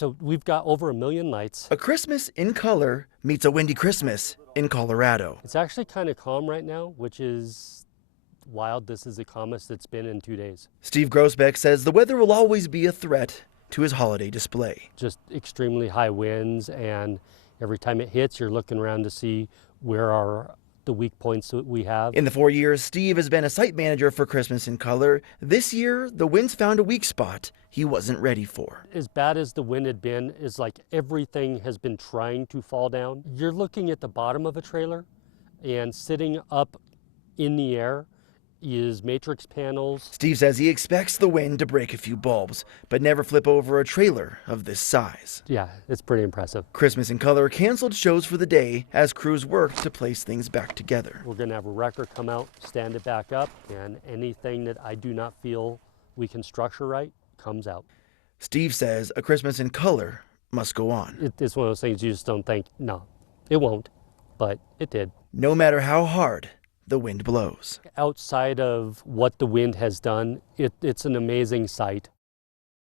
So we've got over 1 million lights. A Christmas in color meets a windy Christmas in Colorado. It's actually kind of calm right now, which is wild. This is the calmest it's been in 2 days. Steve Grossbeck says the weather will always be a threat to his holiday display. Just extremely high winds, and every time it hits, you're looking around to see where are the weak points that we have. In the 4 years Steve has been a site manager for Christmas in Color, this year the winds found a weak spot he wasn't ready for. As bad as the wind had been, is like everything has been trying to fall down. You're looking at the bottom of a trailer, and sitting up in the air is matrix panels. Steve says he expects the wind to break a few bulbs, but never flip over a trailer of this size. Yeah, it's pretty impressive. Christmas in Color canceled shows for the day as crews worked to place things back together. We're gonna have a wrecker come out, stand it back up, and anything that I do not feel we can structure right comes out. Steve says a Christmas in Color must go on. It's one of those things you just don't think, no, it won't, but it did. No matter how hard the wind blows. Outside of what the wind has done, it's an amazing sight.